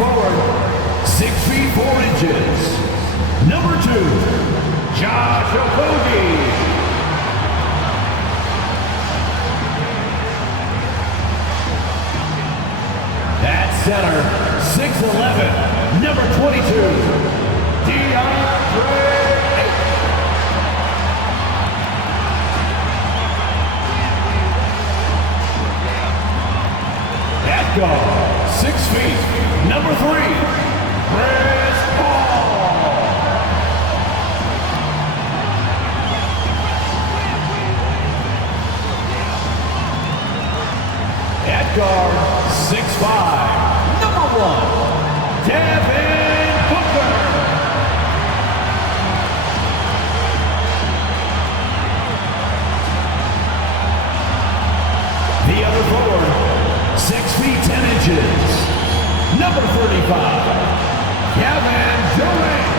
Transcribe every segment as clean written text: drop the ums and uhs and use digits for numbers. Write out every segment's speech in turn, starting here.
forward, 6 feet 4 inches, number 2, Josh Okogie. At center, 6'11", number 22, DeAndre. At guard, 6 feet, number 3, Chris Paul. At guard, 6'5", number 1, Devin Booker. The other forward, 6 feet 10 inches, number 35, Kevin Durant.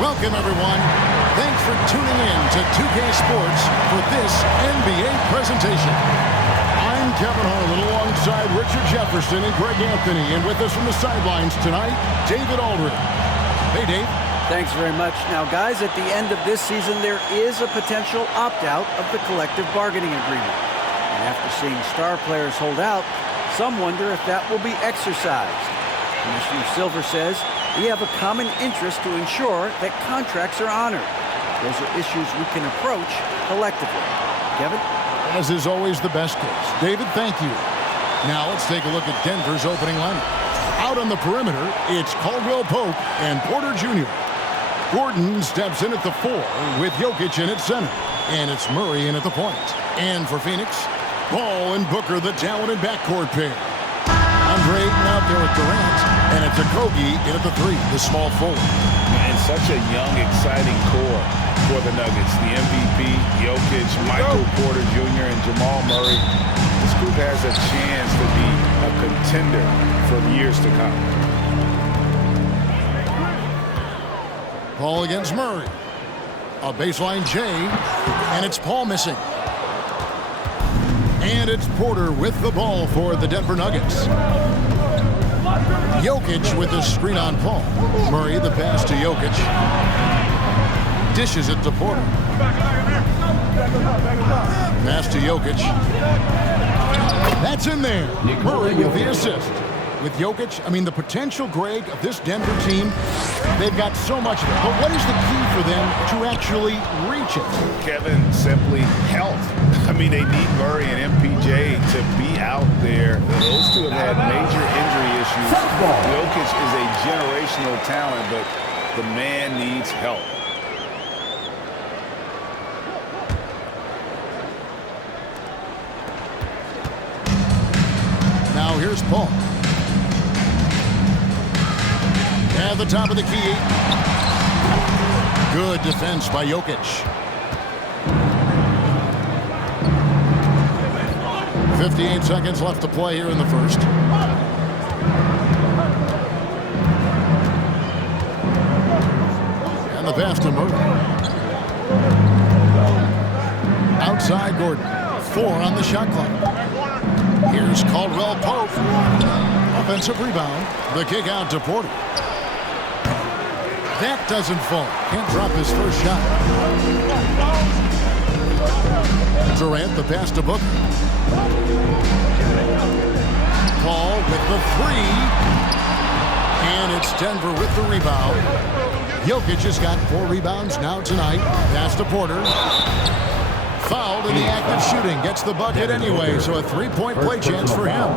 Welcome, everyone. Thanks for tuning in to 2K Sports for this NBA presentation. I'm Kevin Harlan alongside Richard Jefferson and Greg Anthony, and with us from the sidelines tonight, David Aldridge. Hey, Dave. Thanks very much. Now, guys, at the end of this season, there is a potential opt-out of the collective bargaining agreement. And after seeing star players hold out, some wonder if that will be exercised. Commissioner Silver says we have a common interest to ensure that contracts are honored. Those are issues we can approach collectively. Kevin? As is always the best case. David, thank you. Now let's take a look at Denver's opening lineup. Out on the perimeter, it's Caldwell Pope and Porter Jr. Gordon steps in at the 4 with Jokic in at center. And it's Murray in at the point. And for Phoenix, Paul and Booker, the talented backcourt pair. Andre out there with Durant, and it's Okogie in at the 3, the small forward. And such a young, exciting core for the Nuggets. The MVP, Jokic, Michael Porter Jr., and Jamal Murray. This group has a chance to be a contender for years to come. Paul against Murray. A baseline J, and it's Paul missing. And it's Porter with the ball for the Denver Nuggets. Jokic with the screen on Paul. Murray the pass to Jokic. Dishes it to Porter. Pass to Jokic. That's in there. Murray with the assist. With Jokic, I mean, the potential, Greg, of this Denver team, they've got so much of it. But what is the key for them to actually reach it? Kevin, simply health. I mean, they need Murray and MPJ to be out there. Those two have had major injury issues. Jokic is a generational talent, but the man needs help. Now here's Paul. At the top of the key. Good defense by Jokic. 58 seconds left to play here in the first. And the pass to Murray. Outside Gordon. 4 on the shot clock. Here's Caldwell Pope. Offensive rebound. The kick out to Porter. That doesn't fall. Can't drop his first shot. Durant the pass to Booker. Paul with the 3. And it's Denver with the rebound. Jokic has got 4 rebounds now tonight. Pass to Porter. Fouled in the act of shooting. Gets the bucket anyway, so a 3-point play chance for him.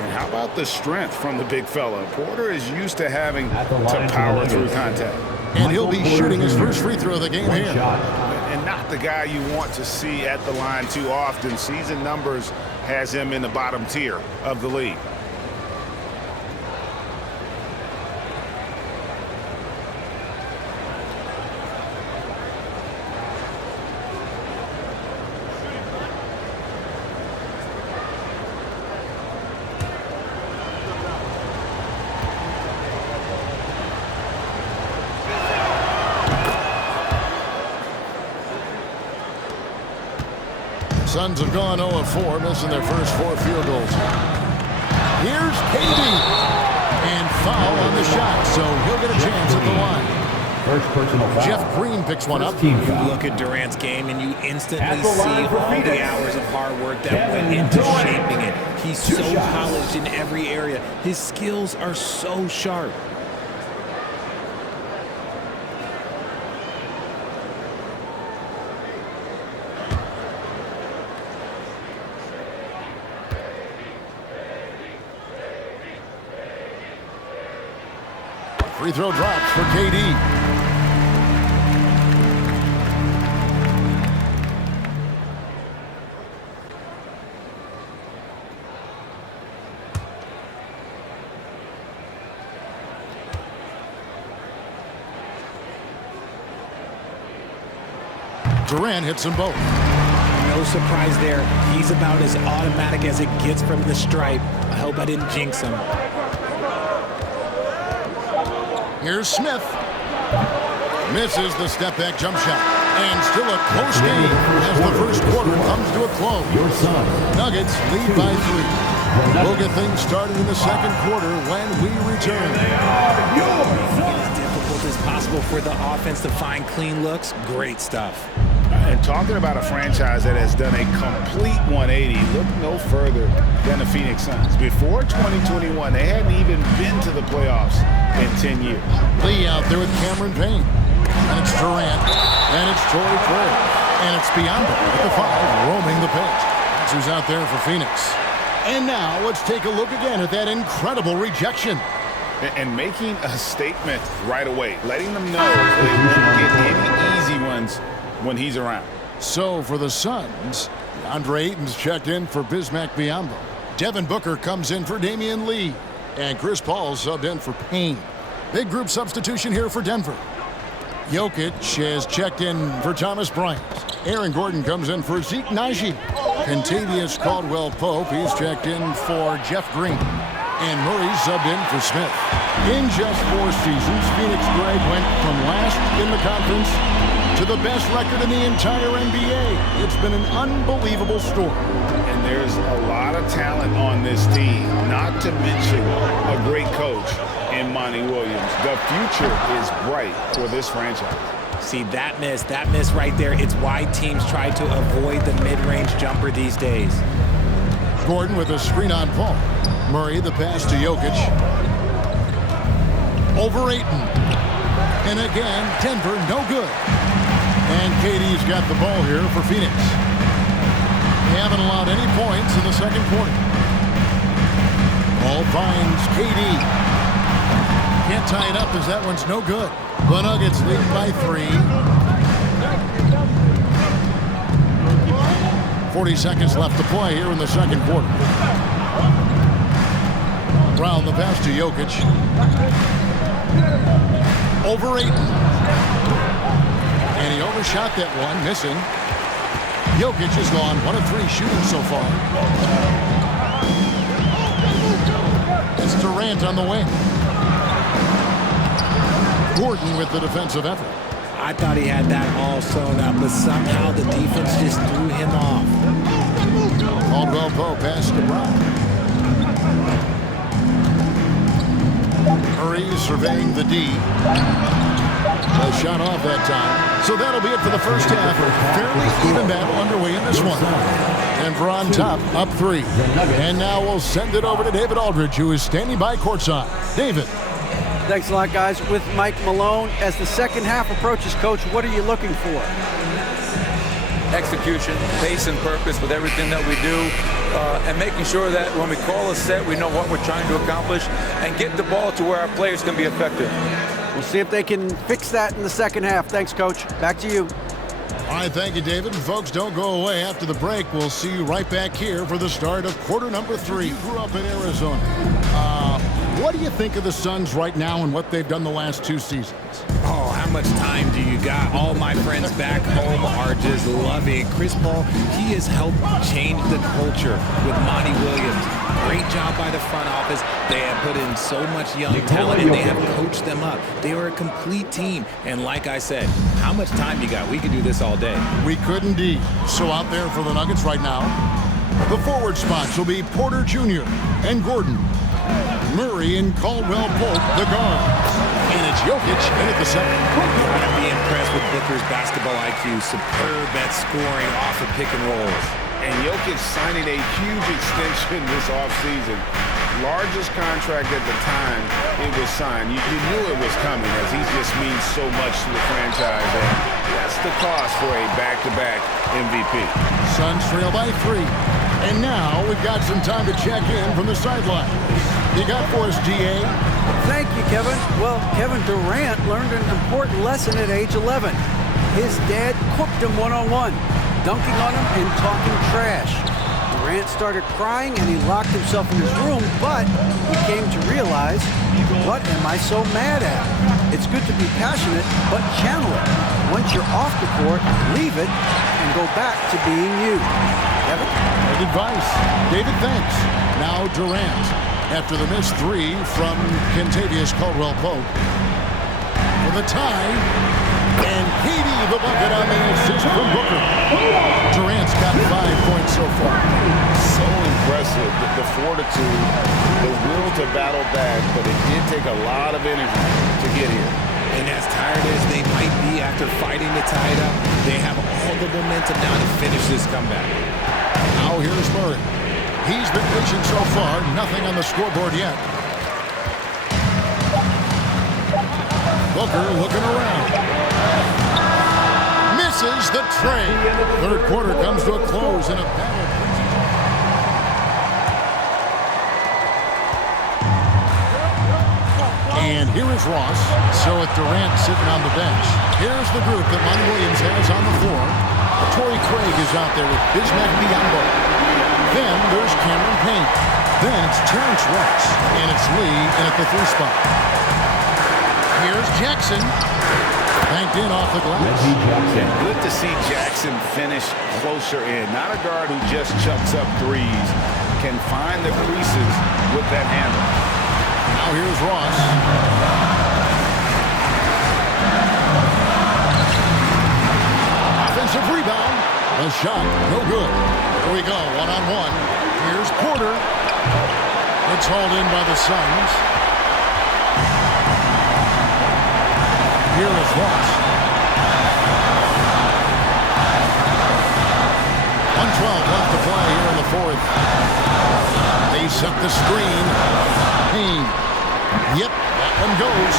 And how about the strength from the big fella? Porter is used to having to power through contact. And he'll be shooting his first free throw of the game here. And not the guy you want to see at the line too often. Season numbers has him in the bottom tier of the league. Suns have gone 0 of 4, missing their first 4 field goals. Here's KD. And foul on the shot, so he'll get a chance at the line. First personal foul. Jeff Green picks one up. You look at Durant's game and you instantly see all the hours of hard work that went into shaping it. He's so polished in every area. His skills are so sharp. Free throw drops for KD. Durant hits them both. No surprise there. He's about as automatic as it gets from the stripe. I hope I didn't jinx him. Here's Smith. Misses the step-back jump shot. And still a close game as the first quarter comes to a close. Your son. Nuggets lead by 3. We'll get things started in the second quarter when we return. As difficult as possible for the offense to find clean looks. Great stuff. And talking about a franchise that has done a complete 180, look no further than the Phoenix Suns. Before 2021, they hadn't even been to the playoffs in 10 years. Lee out there with Cameron Payne. And it's Durant. And it's Torrey Craig. And it's Biyombo at the 5, roaming the paint. That's who's out there for Phoenix. And now let's take a look again at that incredible rejection. And making a statement right away, letting them know they won't get any easy ones when he's around. So for the Suns, Andre Ayton's checked in for Bismack Biyombo. Devin Booker comes in for Damian Lee. And Chris Paul subbed in for Payne. Big group substitution here for Denver. Jokic has checked in for Thomas Bryant. Aaron Gordon comes in for Zeke Naji. Contavious Caldwell-Pope, he's checked in for Jeff Green. And Murray subbed in for Smith. In just 4 seasons, Phoenix Greg went from last in the conference to the best record in the entire NBA. It's been an unbelievable story. And there's a lot of talent on this team, not to mention a great coach in Monty Williams. The future is bright for this franchise. See, that miss right there, it's why teams try to avoid the mid-range jumper these days. Gordon with a screen on Paul. Murray the pass to Jokic. Over Ayton. And again, Denver no good. And KD's got the ball here for Phoenix. They haven't allowed any points in the second quarter. Ball finds KD. Can't tie it up as that one's no good. The Nuggets lead by 3. 40 seconds left to play here in the second quarter. Brown the pass to Jokic. Over Ayton. And he overshot that one, missing. Jokic has gone 1 of 3 shooting so far. It's Durant on the wing. Gordon with the defensive effort. I thought he had that all sewn up, but somehow the defense just threw him off. Caldwell-Pope pass to Brown. Murray surveying the D. A shot off that time. So that'll be it for the first half. Fairly even battle underway in this one. Denver on top, up 3. And now we'll send it over to David Aldridge, who is standing by courtside. David. Thanks a lot, guys. With Mike Malone, as the second half approaches, Coach, what are you looking for? Execution, pace and purpose with everything that we do, and making sure that when we call a set, we know what we're trying to accomplish and get the ball to where our players can be effective. We'll see if they can fix that in the second half. Thanks, Coach. Back to you. All right, thank you, David. And folks, don't go away. After the break, we'll see you right back here for the start of quarter number 3. You grew up in Arizona. What do you think of the Suns right now and what they've done the last 2 seasons? Oh, how much time do you got? All my friends back home are just loving Chris Paul. He has helped change the culture with Monty Williams. Great job by the front office. They have put in so much young talent, and they have coached them up. They are a complete team. And like I said, how much time you got? We could do this all day. We could indeed. So out there for the Nuggets right now, the forward spots will be Porter Jr. and Gordon. Murray and Caldwell-Pope, the guards. And it's Jokic in at the center. Gotta be impressed with Booker's basketball IQ. Superb at scoring off of pick and rolls. And Jokic signing a huge extension this offseason. Largest contract at the time it was signed. You knew it was coming, as he just means so much to the franchise. And that's the cost for a back-to-back MVP. Suns trail by 3. And now we've got some time to check in from the sideline. You got for us, GA? Thank you, Kevin. Well, Kevin Durant learned an important lesson at age 11. His dad cooked him one-on-one, dunking on him and talking trash. Durant started crying and he locked himself in his room, but he came to realize, what am I so mad at? It's good to be passionate, but channel it. Once you're off the court, leave it and go back to being you. Kevin? Good advice. David, thanks. Now Durant, after the missed 3 from Kentavious Caldwell-Pope. For the tie, and Katie the bucket on the assist from Booker. Durant's got 5 points so far. So impressive, the fortitude, the will to battle back, but it did take a lot of energy to get here. And as tired as they might be after fighting to tie it up, they have all the momentum now to finish this comeback. Now here's Murray. He's been patient so far, nothing on the scoreboard yet. Booker looking around. Misses the tray. Third quarter comes to a close in a battle. And here is Ross. So with Durant sitting on the bench, here's the group that Monty Williams has on the floor. Torrey Craig is out there with Bismack Biyombo. Then there's Cameron Payne. Then it's Terrence Ross. And it's Lee in at the 3 spot. Here's Jackson. Banked in off the glass. Good to see Jackson finish closer in. Not a guard who just chucks up threes. Can find the creases with that handle. Now here's Ross. Offensive rebound. A shot, no good. Here we go, one-on-one. Here's Porter. It's hauled in by the Suns. Here is Ross. 1:12 left to play here in the fourth. They set the screen. Payne. Yep, that one goes.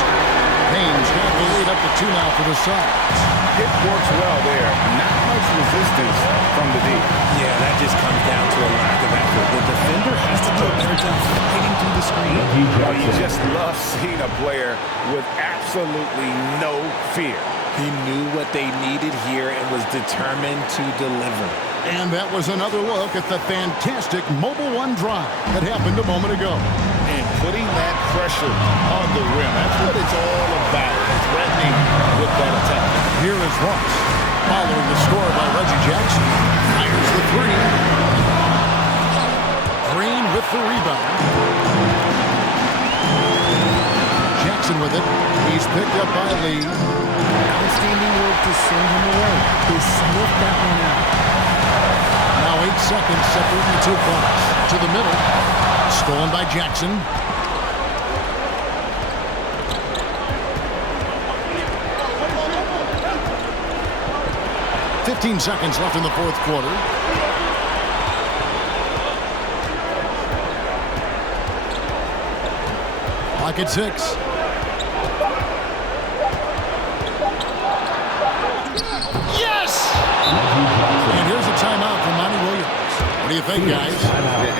Payne's got the lead up to 2 now for the Suns. It works well there. Not much resistance from the D. Yeah, that just comes down to a lack of effort. The defender has to do a better job fighting through the screen. Well, you just love seeing a player with absolutely no fear. He knew what they needed here and was determined to deliver. And that was another look at the fantastic Mobile One drive that happened a moment ago. And putting that pressure on the rim. That's what it's all about. Threatening with that attack. Here is Ross. Following the score by Reggie Jackson. Fires the 3. Green with the rebound. Jackson with it. He's picked up by Lee. Outstanding work to send him away. They sniffed that one out. Now 8 seconds separating the 2 clocks. To the middle. Stolen by Jackson. "15 seconds left in the fourth quarter. Clock at 6. Yes! And here's a timeout from Monty Williams. What do you think, guys?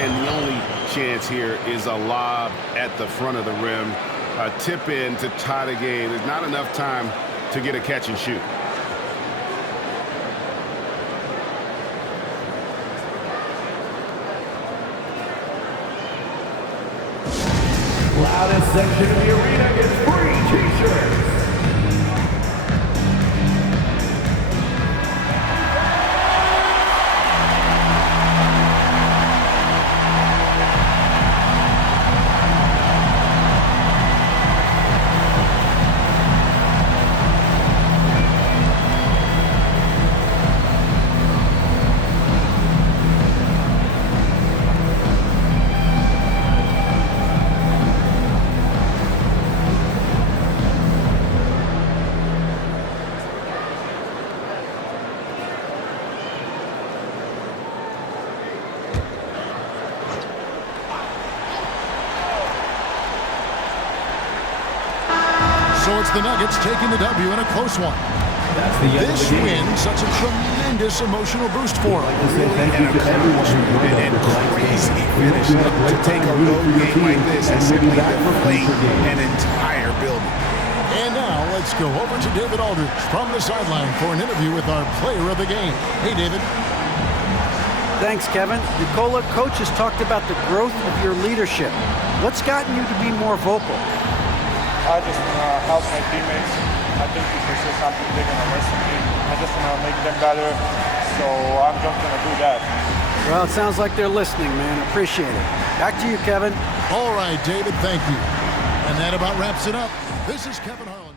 And the only chance here is a lob at the front of the rim. A tip in to tie the game. There's not enough time to get a catch and shoot. Loudest section of the arena gets free t-shirts. it's the Nuggets taking the W in a close one. This win, such a tremendous emotional boost for them. An accomplishment and crazy finish to take a road game like this and simply deflate an entire building. And now let's go over to David Aldridge from the sideline for an interview with our player of the game. Hey, David. Thanks, Kevin. Nikola, coach has talked about the growth of your leadership. What's gotten you to be more vocal? I just want to help my teammates. I think if there's something they're going to listen to me. I just want to make them better, so I'm just going to do that. Well, it sounds like they're listening, man. Appreciate it. Back to you, Kevin. All right, David, thank you. And that about wraps it up. This is Kevin Harlan.